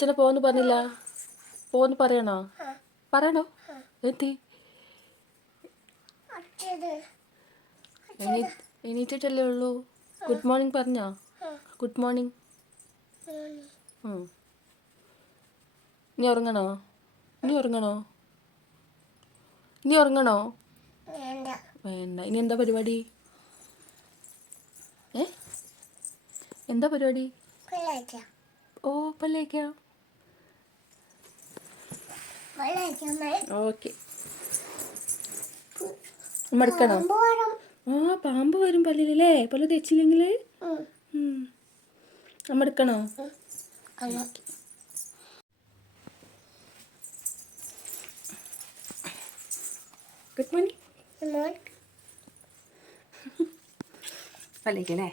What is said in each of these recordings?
അച്ഛനെ പോന്ന് പറഞ്ഞില്ല? പോന്ന് പറയണോ? പറയണോ? എന്തി എണീറ്റിട്ടല്ലേ ഉള്ളൂ. ഗുഡ് മോർണിംഗ് പറഞ്ഞോ? Good morning. നീ ഉറങ്ങണോ? നീ ഉറങ്ങണോ? നീ ഉറങ്ങണോ? വേണ്ട. ഇനി എന്താ പരിപാടി? എന്താ പരിപാടി? ഓ, പല്ലേക്കാം. ഓക്കെ. മടുക്കണോ? ആ, പാമ്പ് വരും പല്ലിലല്ലേ? പല്ല് തേച്ചില്ലെങ്കിൽ മടുക്കണോ? Good morning. പല്ലേക്കല്ലേ?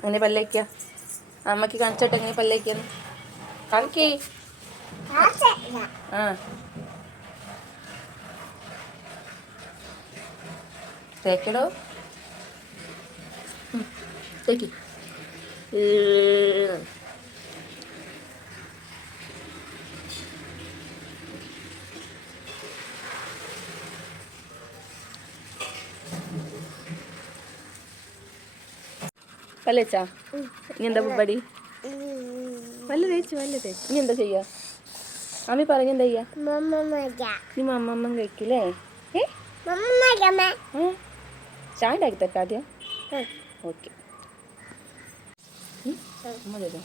എങ്ങനെ പല്ലേക്ക? അമ്മക്ക് കാണിച്ചോട്ടെ എങ്ങനെ പല്ലേക്കാന്ന്. കാണിക്കേ. ആ, തേക്കടോ. തേക്ക്. പല്ലേച്ചാ? ഇനി എന്താ പരിപാടി? പല്ല് തേച്ച് ഇനി എന്താ ചെയ്യാ? അമ്മി പറഞ്ഞ എന്താ ചെയ്യാ? നീ മമ്മമ്മ കഴിക്കില്ലേ? ചായ ഉണ്ടാക്കി തരട്ടെ ആദ്യം? ഓക്കെ. അമ്മ തരും.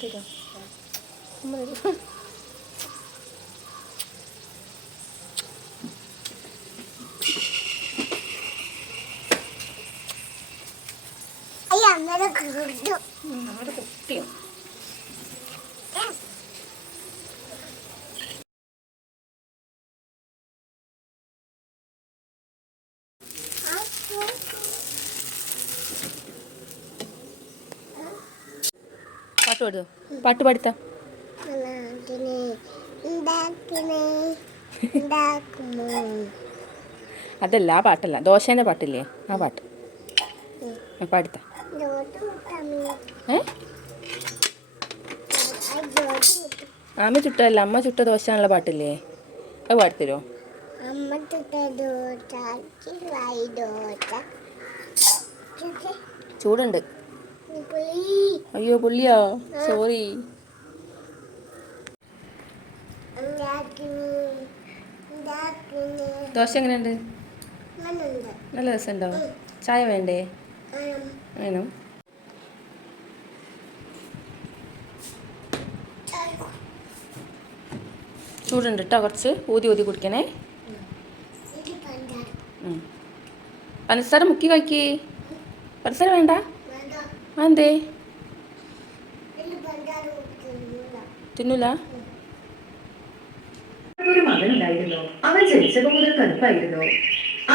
തരാം. അമ്മ തരും. നമ്മുടെ കുട്ടിയും പാട്ട് പാടുമോ? പാട്ട് പാടിത്താ. അതല്ല, ആ പാട്ടല്ല, ദോശേൻ്റെ പാട്ടില്ലേ? ആ പാട്ട് പാടിത്താ. അമ്മ ചുട്ടല്ല, അമ്മ ചുട്ട ദോശ എന്നുള്ള പാട്ടില്ലേ? അത് പാടിത്തരുമോ? ചൂടുണ്ട്. അയ്യോ, പുള്ളിയോ? സോറി. ദോശ എങ്ങനെയുണ്ട്? നല്ല രസമുണ്ടോ? ചായ വേണ്ടേ? വേണം. ചൂടുണ്ട് കേട്ടോ, കുറച്ച് ഊതി ഊതി കുടിക്കണേ. പഞ്ചസാര മുക്കി കഴിക്കേ. പഞ്ചസാര വേണ്ട? അതെന്തേ? തിന്നൂല? ഒരു മകനുണ്ടായിരുന്നു. അവൻ ജനിച്ചത് മുതൽ കറുപ്പായിരുന്നു.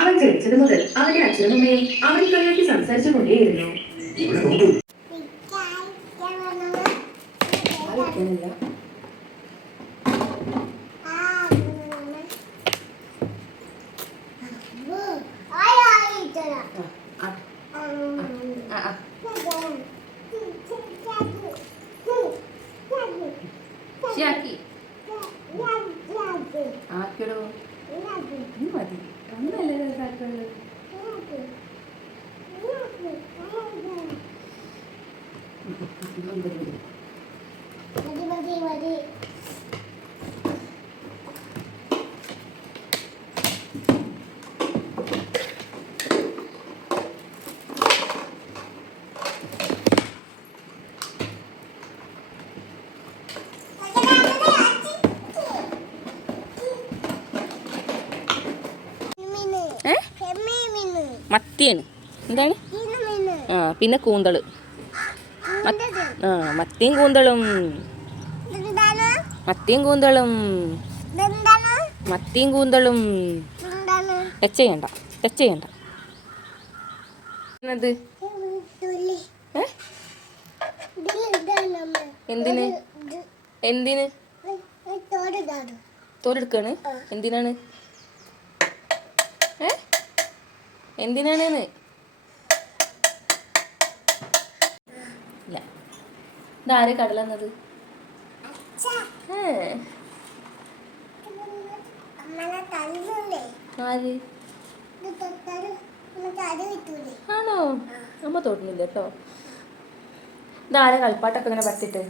അവൻ ജനിച്ചത് മുതൽ അവന്റെ അച്ഛനും അമ്മയും അവൻ കളിയാക്കി സംസാരിച്ചു കൊണ്ടേയിരുന്നു. ആക്കിയോ? മതി. ഒന്നല്ലേ താല്പര്യം. മത്തിയാണ്. എന്താണ്? ആ, പിന്നെ കൂന്തള്. മത്തിയും കൂന്തളും. മത്തിയും കൂന്തളും. മത്തിയും കൂന്തളും. ടച്ച് ചെയ്യണ്ട, ടച്ച് ചെയ്യണ്ട. എന്നത്? എന്തിന്? എന്തിന് തോരെടുക്കാണ്? എന്തിനാണ്? എന്തിനാണെന്ന്? ഇല്ല. ഇതാരെ കടലെന്നത്? ആര്? ആണോ? അമ്മ തൊടുന്നില്ല കേട്ടോ. ഇതാരെ കളിപ്പാട്ടൊക്കെ ഇങ്ങനെ പറ്റിട്ട്?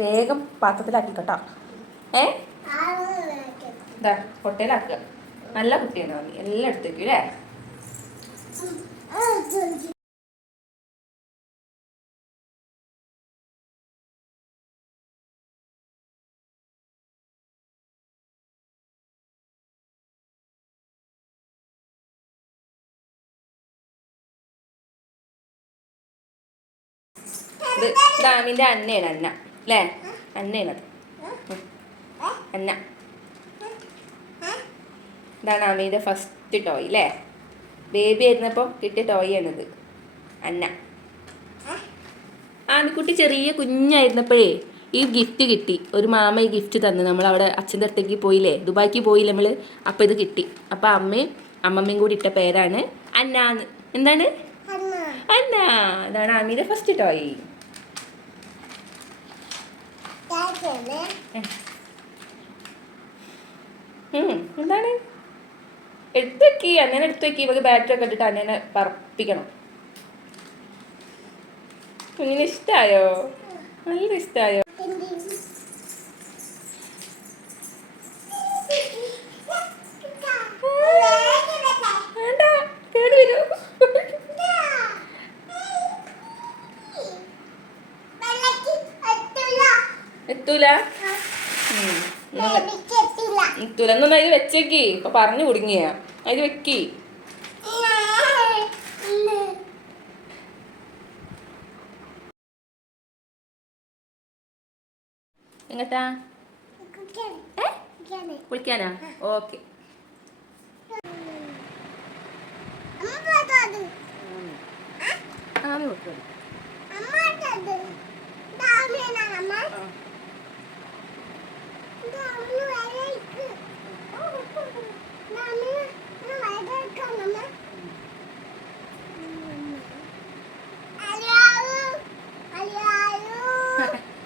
വേഗം പാത്രത്തിലാക്കി കേട്ടോ. ഇതാ കൊട്ടയിലാക്കുക. നല്ല കുട്ടിയാണ് മമ്മി. എല്ലാം എടുത്തേക്കും അല്ലേ? ഇത് ആമിൻ്റെ അന്നയാണ്. അന്ന അല്ലേ? അന്നയാണത്. അന്ന. ഇതാണ് ആമീൻ്റെ ഫസ്റ്റ് ടോയ് അല്ലേ? ബേബി ആയിരുന്നപ്പോൾ കിട്ടിയ ടോയ് ആണിത്. അന്ന. ആമിക്കുട്ടി ചെറിയ കുഞ്ഞായിരുന്നപ്പോഴേ ഈ ഗിഫ്റ്റ് കിട്ടി. ഒരു മാമ ഈ ഗിഫ്റ്റ് തന്നു. നമ്മളവിടെ അച്ഛൻ്റെ അടുത്തേക്ക് പോയില്ലേ, ദുബായിക്ക് പോയില്ലേ നമ്മൾ. അപ്പോൾ ഇത് കിട്ടി. അപ്പോൾ അമ്മയും അമ്മമ്മയും കൂടി ഇട്ട പേരാണ് അന്നാന്ന്. എന്താണ്? അന്ന. അതാണ് ആമിയുടെ ഫസ്റ്റ് ടോയ്. എന്താണ്? എടുത്തു വെക്കി. അന്നേനെ എടുത്തു വെക്കി. ഇവക്ക് ബാറ്ററി ഒക്കെ ഇട്ടിട്ട് അന്നേനെ പറപ്പിക്കണം. കുഞ്ഞിന് ഇഷ്ടായോ? നല്ല ഇഷ്ടായോ? വേണ്ട, കേട് വരും. എത്തൂല. എത്തൂല. എന്നൊന്നും അതിൽ വെച്ചേക്കി. ഇപ്പൊ പറഞ്ഞു കുടുങ്ങിയ അതിൽ വെക്കി. എങ്ങട്ടാ? കുളിക്കാനാ? ഓക്കെ. ആമി കൊടുത്തു.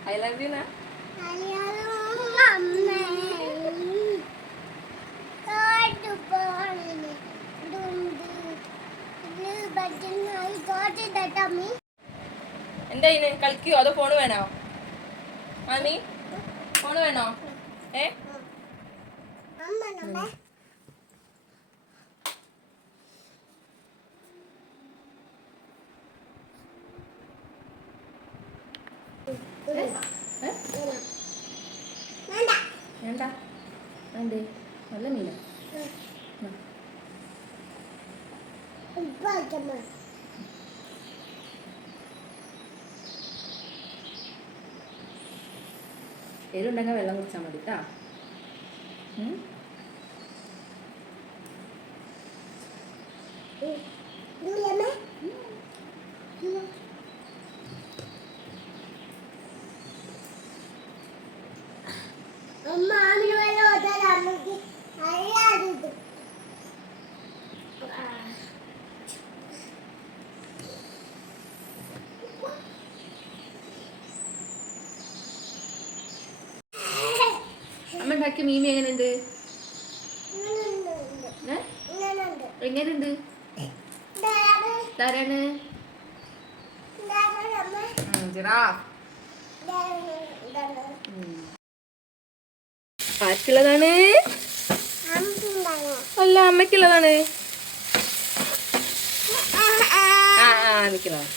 I love you na. എന്താ ഇന്ന് കളിക്കോ അതോ ഫോണ് വേണോ? മാമി ഫോണ് വേണോ? വേണ്ട. എന്തേ? നല്ല മീന. എരുണ്ടെങ്കിൽ വെള്ളം കുടിച്ചാൽ മതി കേട്ടോ. അമ്മ ഉണ്ടാക്കിയ മീമി എങ്ങനെയുണ്ട്? എങ്ങനെയുണ്ട്? ധാരാണ് ആർക്കുള്ളതാണ്? അല്ല അമ്മയ്ക്കുള്ളതാണ്. അമ്മയ്ക്കുള്ളതാണ്.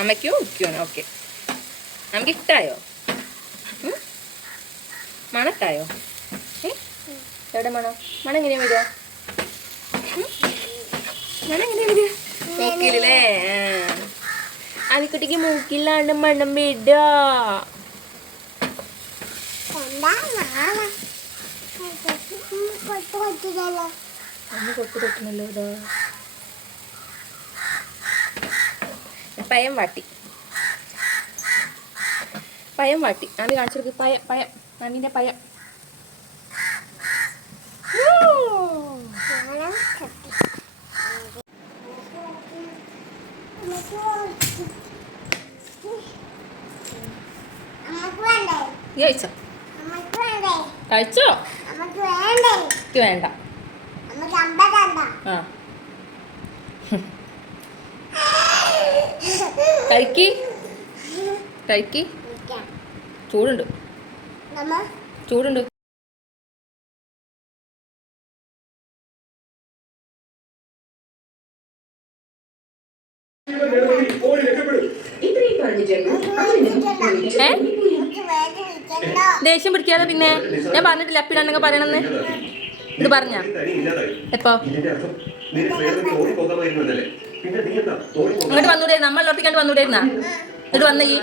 അമ്മയ്ക്കും ഉയ്ക്കുവാണ്. ഓക്കെ. നമുക്ക് ഇഷ്ടായോ? മണട്ടായോ? എവിടെ മണം? മണം എങ്ങനെയാ വരിക? മണം എങ്ങനെയാ വരിക? മൂക്കിലല്ലേ? ആമിക്കുട്ടിക്ക് മൂക്കിലാണ് മണം വിടുക. അമ്മ കൊട്ട് തൊട്ടുന്നല്ലോ. ഇതാ പയം വാട്ടി. പയം വാട്ടി. ആമി കാണിച്ചു കൊടുക്ക്. പയം പയം. ആമീൻ്റെ പയം. നീ കഴിച്ചോ? കഴിച്ചോ? എനിക്ക് വേണ്ട. ആ കഴിക്ക് കഴിക്ക്. ചൂടുണ്ട് ചൂടുണ്ട്. ഇത്രയും പറഞ്ഞു ജഗ്ഗു ഏ ദേഷ്യം പിടിക്കാതെ. പിന്നെ ഞാൻ പറഞ്ഞിട്ടില്ല എപ്പിടാണ്ടെങ്കിൽ പറയണമെന്ന്. ഇത് പറഞ്ഞ എപ്പോ ഇങ്ങോട്ട് വന്നൂടെ? നമ്മൾ ഒപ്പിക്കാണ്ട് വന്നൂടായിരുന്നാ? ഇങ്ങോട്ട് വന്ന ഈ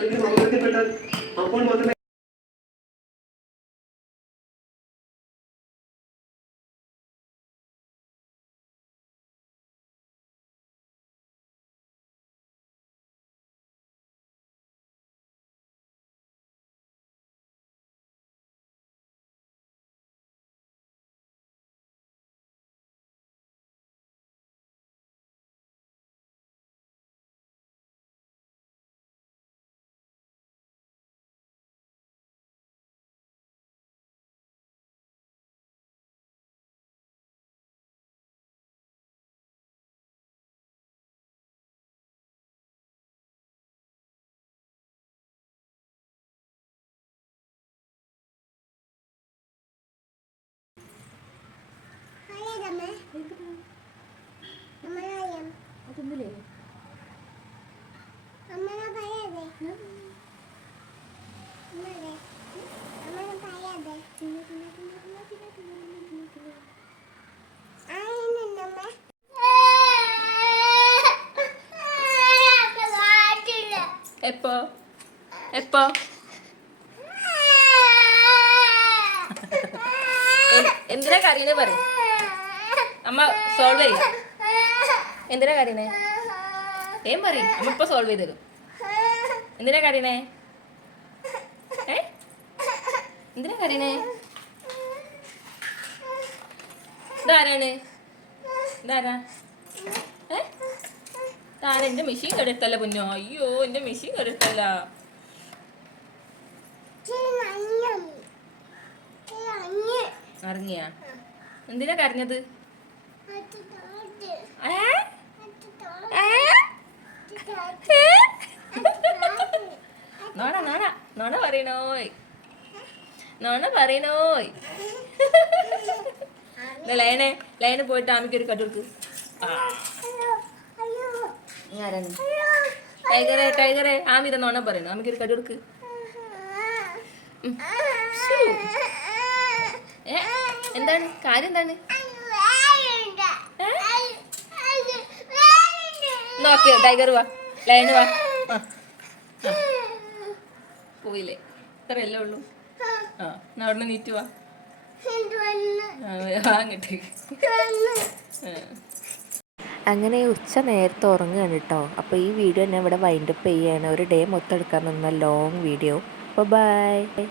എപ്പോ എപ്പോ എന്തിനാ കരീനെ പറയും അമ്മ സോൾവ് ചെയ്യും. എന്തിനാ കരീനെ ഏം പറയും അമ്മ ഇപ്പൊ സോൾവ് ചെയ്ത് തരും. എന്തിനാ കരീനെ? എന്തിനാ കരീനെ? ഇതാരാണ്? ഇതാരാ? താര എന്റെ മെഷീൻ കെടുത്തല്ല കുഞ്ഞോ. അയ്യോ എന്റെ മെഷീൻ കെടുത്തല്ല. അറിഞ്ഞിയാ? എന്തിനാ കരഞ്ഞത്? നോണ നോണ നോണ പറയണോയ്. നോണ പറയണോയ്. ലയനെ ലയനെ പോയിട്ട് ആമിക്കൊരു കടുക്ക്. ആരാണ്? ടൈഗറെ ടൈഗറെ ആമിത നോണ പറയണു. ആമിക്കൊരു കടുക്ക്. എന്താണ് കാര്യം? എന്താണ്? നോക്കിയോ ടൈഗർ വാ ലൈന് വാ. പോയില്ലേ? ഇത്രയല്ലേ ഉള്ളൂ. ആ അവിടെ നീറ്റ് വാ. അങ്ങോട്ട് അങ്ങനെ ഉച്ച നേരത്തെ ഉറങ്ങുകയാണ് കേട്ടോ. അപ്പോൾ ഈ വീഡിയോ ഞാൻ ഇവിടെ വൈൻഡപ്പ് ചെയ്യുകയാണ്. ഒരു ഡേ മൊത്തം എടുക്കാൻ നിന്ന ലോങ് വീഡിയോ. അപ്പോൾ ബൈ.